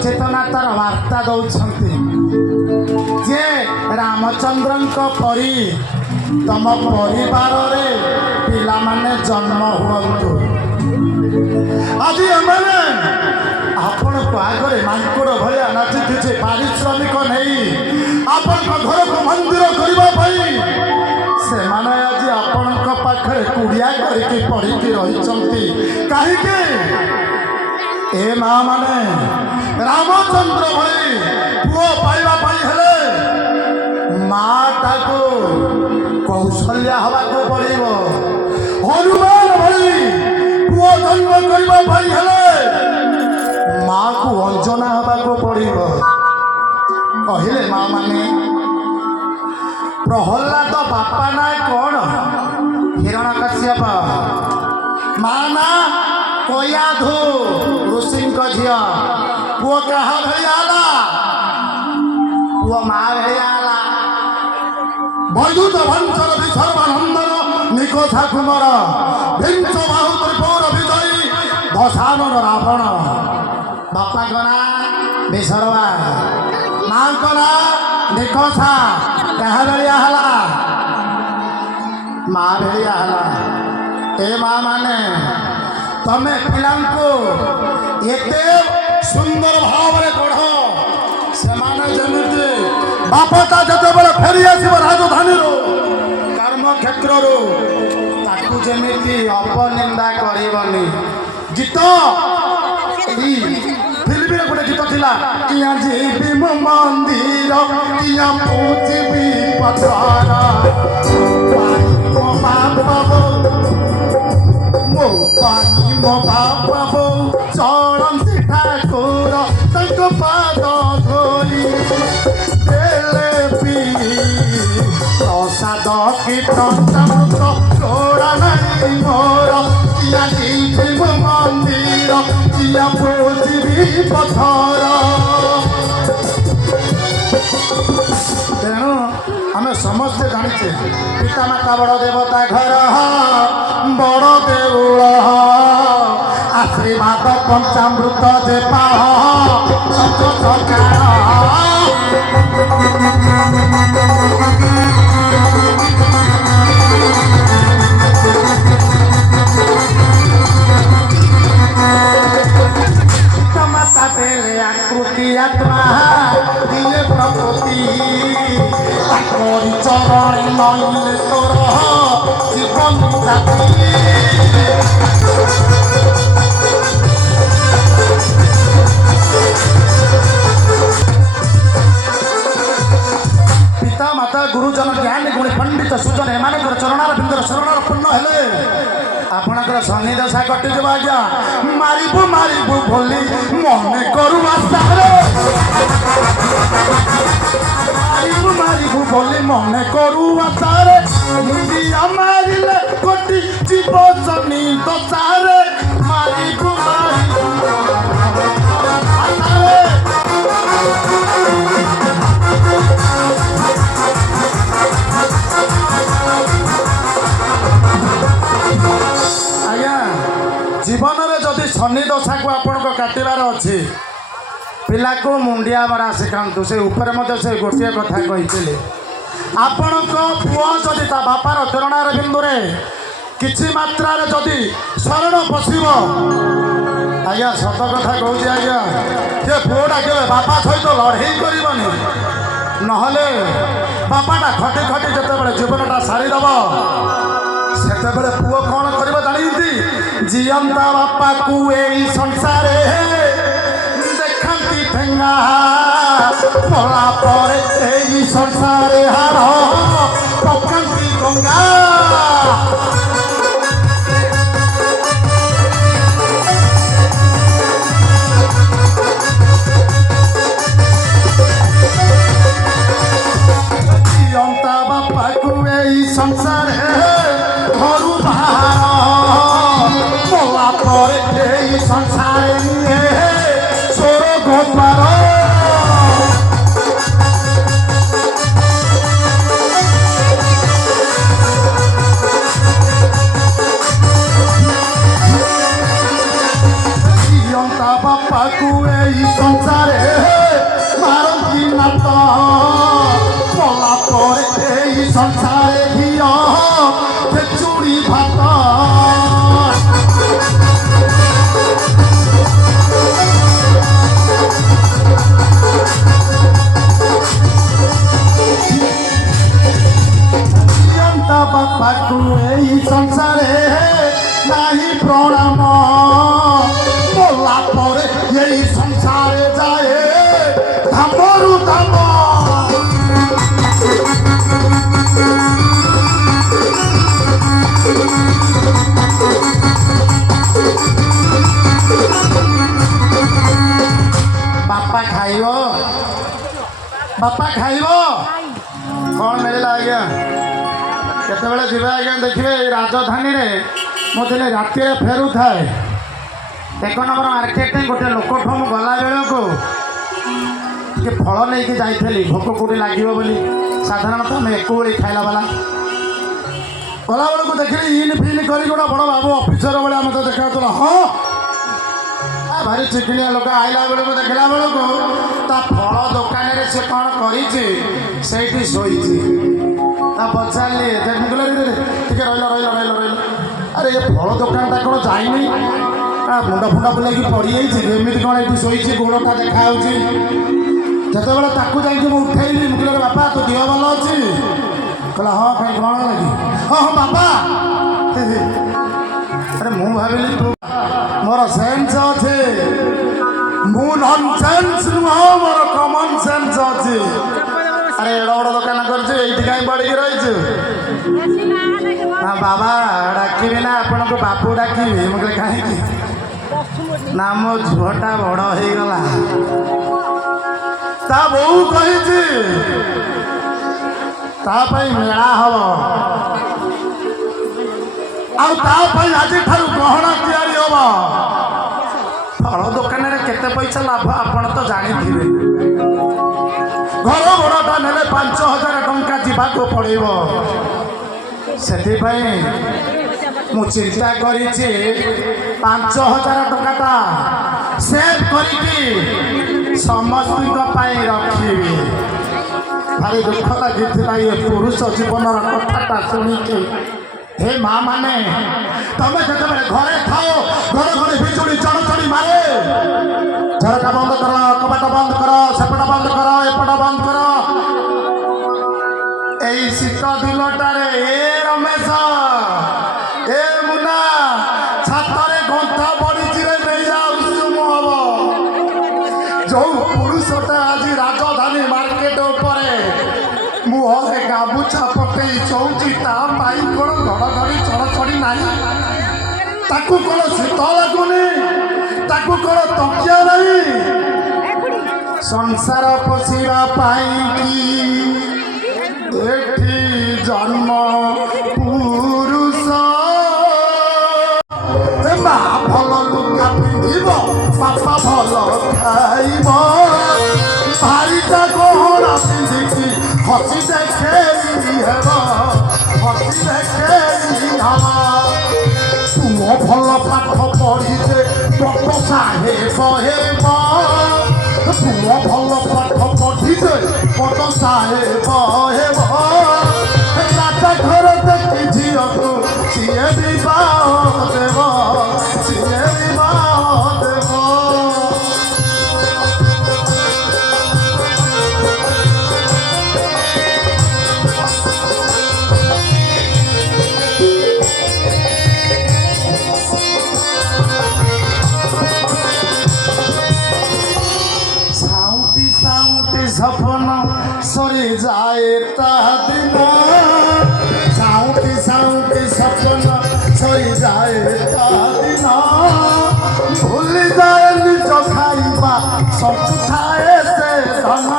सचेतनतार वार्ता दौरान जे रामचंद्र परी तम परिवार पिला माने जन्म हुअतु आज एमने आपण को आगे मांकड़ भाया नाचुचे पारिश्रमिक नहीं आपण घर को मंदिर करने से माने आज आपण पाखे कुड़िया करके पढ़ी रही कहीं ए माँ माने रामचंद्र भाई पुओ पाइबा हेले माँ को कौशल्या हवा को पड़ो हनुमान भाई पुओ जन्म करने हेले माँ को अंजना हवा को पड़ो कहले माँ माने प्रहलाद बापा ना कौन हिरण्यकश्यप माँ ना कयाधु ऋषि झील पुओ क्या भेला पुओ माँ भेला वैद्युत भंचर विसर्वानंदन निकोथा कुमार विंश बाहु त्रिपुर विजयी दशानन रावण बापा कना विसर्वा माँ कना निकोथा क्या भेलिया हला माँ भेलिया हला ए माँ माने तमें पिला एते सुंदर भाव में गढ़ से जमी बापटा जिते बड़े फेरी आसब राजधानी कर्म क्षेत्र जमी अपनिंदा करनी गीत फिल्म गोटे गीत थिला किया जीवी मो मंदिर किया पूजिबी पथर मो बापा बो चलती ठाकुर तक पाद धोई देले पी प्रसाद कीर्तन तोड़ा नहीं मोर किया जीवी मंदिर किया पूजिबी पथर तेणु आम समस्ते जाचे पितामाता बड़ देवता घर बड़ देउल आशीर्वाद पंचामृत जे सच सकार पितामाता देले आकृति आत्मा दिए प्रकृति चरण नईले तोर जीवन जाति पिता माता गुरुजन ज्ञानी गुणी पंडित सुजन एम चरणार बिंदर शरण पूर्ण हेले आपणकर शनि दशा कटिज आज्ञा मारिबू मारिबू बोली मन करू मारिबू मारिबू बोली मन करू आशारे मुंडिया मारिले कोटि जीव शनि दशारे मारिबू मारिबू आशारे जीवन में जदि शनि दशा को आपण काटार अच्छे पिला को मुंडिया मरा शिखातु से ऊपर से गोटे कथा कही आपण पुओ जदि ता बापार चरणार बिंदुरे किछि मात्रा जदि शरण पशिब आज्ञा सत कथा कहूँ आज्ञा जे पुओटा के बापा सहित लड़े करनी नहले बापाटा खटी खटी जिते जीवनटा सारीदेव सेतेबेले पुओ कौन कर जानती जीवंता बापा को यही संसार देखती ठेंगा पला पर यही संसार हार पकांती गंगा जीवंता बापा को यही संसार घर बाहर मोला पर यही संसार सोर गोपार बापा खाइब बापा खाइब कौन मिलला आज्ञा केतबेले जीवा आज्ञा देखिए राजधानी रे मो दिने राति फेरू थाए 1 नंबर मार्केट गोटे लोकठू मु गला बेल को ଟିକେ ଫଳ ନେଇକି ଯାଇଥିଲି ଭୋକ କେଉଁଠି ଲାଗିବ ବୋଲି ସାଧାରଣତଃ ଆମେ ଏକୋଳି ଖାଇଲା ବାଲା ଗଲାବେଳକୁ ଦେଖିଲି ଇନ୍ ଫିନ୍ କରି ଗୋଟେ ବଡ଼ ବାବୁ ଅଫିସର ଭଳିଆ ମୋତେ ଦେଖାଉଥିଲା ହଁ ଭାରି ଚିକିଣିଆ ଲୋକ ଆଇଲା ବେଳକୁ ଦେଖିଲା ବେଳକୁ ତା ଫଳ ଦୋକାନରେ ସେ କ'ଣ କରିଛି ସେଇଠି ଶୋଇଛି ତା ପଚାରିଲି ଟିକେ ରହିଲ ଆରେ ଏ ଫଳ ଦୋକାନଟା କ'ଣ ଯାଇନି ମୁଣ୍ଡ ଫୁଣ୍ଡ ବୁଲେଇକି ପଡ଼ିଯାଇଛି ଏମିତି କ'ଣ ଏଠି ଶୋଇଛି ଗୋଡ଼ଟା ଦେଖାଯାଉଛି ଯେତେବେଳେ ତାକୁ ଯାଇକି ମୁଁ ଉଠେଇଲି ମୁଁ କହିଲି ବାପା ତୋ ଦେହ ଭଲ ଅଛି କହିଲା ହଁ କାହିଁ କ'ଣ ଲାଗି ହଁ ବାପା ଆରେ ମୁଁ ଭାବିଲି ତୁ ମୋର ସେନ୍ସ ଅଛି ମୁଁ ନନ୍ ସେନ୍ସ ନୁହଁ ମୋର କମନ୍ ସେନ୍ସ ଅଛି ଆରେ ଏଡ଼ ବଡ଼ ଦୋକାନ କରିଛୁ ଏଇଠି କାହିଁ ପଡ଼ିକି ରହିଛୁ ନା ବାବା ଡାକିବି ନା ଆପଣଙ୍କୁ ବାପୁ ଡାକିବି ମୁଁ କହିଲି କାହିଁକି ନା ମୋ ଝୁଅଟା ବଡ଼ ହେଇଗଲା ତା ବୋଉ କହିଛି ତା ପାଇଁ ମେଳା ହବ ଆଉ ତା ପାଇଁ ଆଜିଠାରୁ ଗହଣା ତିଆରି ହବ ଫଳ ଦୋକାନରେ କେତେ ପଇସା ଲାଭ ଆପଣ ତ ଜାଣିଥିବେ ଘର ଭଡ଼ାଟା ନେଲେ 5,000 ଟଙ୍କା ଯିବାକୁ ପଡ଼ିବ ସେଥିପାଇଁ ମୁଁ ଚିନ୍ତା କରିଛି 5,000 ଟଙ୍କାଟା ସେଭ୍ କରିକି ସମସ୍ତଙ୍କ ପାଇଁ ରଖିବି ଭାରି ଦୁଃଖ ଲାଗିଥିଲା ଏ ପୁରୁଷ ଜୀବନର କଥାଟା ଶୁଣିକି ହେ ମା ମାନେ ତମେ ଯେତେବେଳେ ଘରେ ଥାଅ ଘରେ ବିଜୁଳି ଚଡ଼ଚଡ଼ି ମାରେ ଝରକା ବନ୍ଦ କର କବାଟ ବନ୍ଦ କର ସେପଟ ବନ୍ଦ କର ଏପଟ ବନ୍ଦ କର ଏଇ ଶୀତ ଦିନଟାରେ ଏ ରମେଶ ଏ ମୁନା ଛାତରେ ଗନ୍ଥା ବଢ଼ିଚିରେ ନେଇଯା ଉଷୁମ ହବ ଯୋଉ ପୁରୁଷଟା ଆଜି ରାଜଧାନୀ ମାର୍କେଟ ଉପରେ ମୁହଁରେ ଗାମୁଛା ପକେଇ ଶୋଉଛି ତା ପାଇଁ କ'ଣ ଘଡ଼ଘଡ଼ି ଚଡ଼ଚଡ଼ି ନାହିଁ ତାକୁ କ'ଣ ଶୀତ ଲାଗୁନି ତାକୁ କ'ଣ ତକିଆ ନାହିଁ ସଂସାର ପୋଷିବା ପାଇଁ କି ଏଠି ଜନ୍ମ ପୁରୁଷ ମା ଭଲ ଲୁଗା ପିନ୍ଧିବ ବାପା ଭଲ ଖାଇବ ଭାଇଟା ଗହଣା ପିନ୍ଧିକି ହସି ଦେଖେଇ ହେବ ହସି ଦେଖେଇ ହେବ ପୁଅ ଭଲ ପାଠ ପଢ଼ିছে ବଡ଼ ସାହେବ ହେବ ପୁଅ ଭଲ ପାଠ ପଢ଼ିছে ବଡ଼ ସାହେବ ହେବ ରାଜା ଘର ଦେଖି ଝିଅକୁ ସିଏ ବିବାହ ଦେବ ସିଏ ବିବାହ ଦେବ সপন সরে যায় তা দিন সাউটি সাউটি সপন সরে যায় তা দিন ভুলি যায় নিজ খাইবা সবু থায়ে সে ধন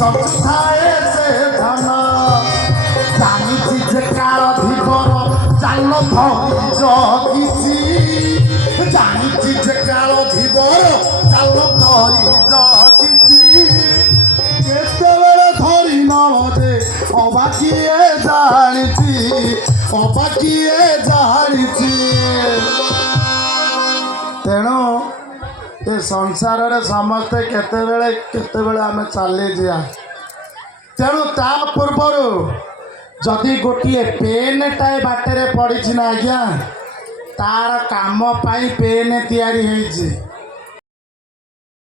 সবু থায়ে সে ধন জানিছি যে কার ধীবর চাল ধরি জগিছি জানিছি যে কার ধীবর চাল ধরি জগিছি কেতবেলে ধরি নদে অবা কিয়ে জানিছি অবা কিয়ে জানিছি তেণু ଏ ସଂସାରରେ ସମସ୍ତେ କେତେବେଳେ ଆମେ ଚାଲିଯିବା ତେଣୁ ତା ପୂର୍ବରୁ ଯଦି ଗୋଟିଏ ପେନ୍ଟାଏ ବାଟରେ ପଡ଼ିଛି ନା ଆଜ୍ଞା ତାର କାମ ପାଇଁ ପେନ୍ ତିଆରି ହେଇଛି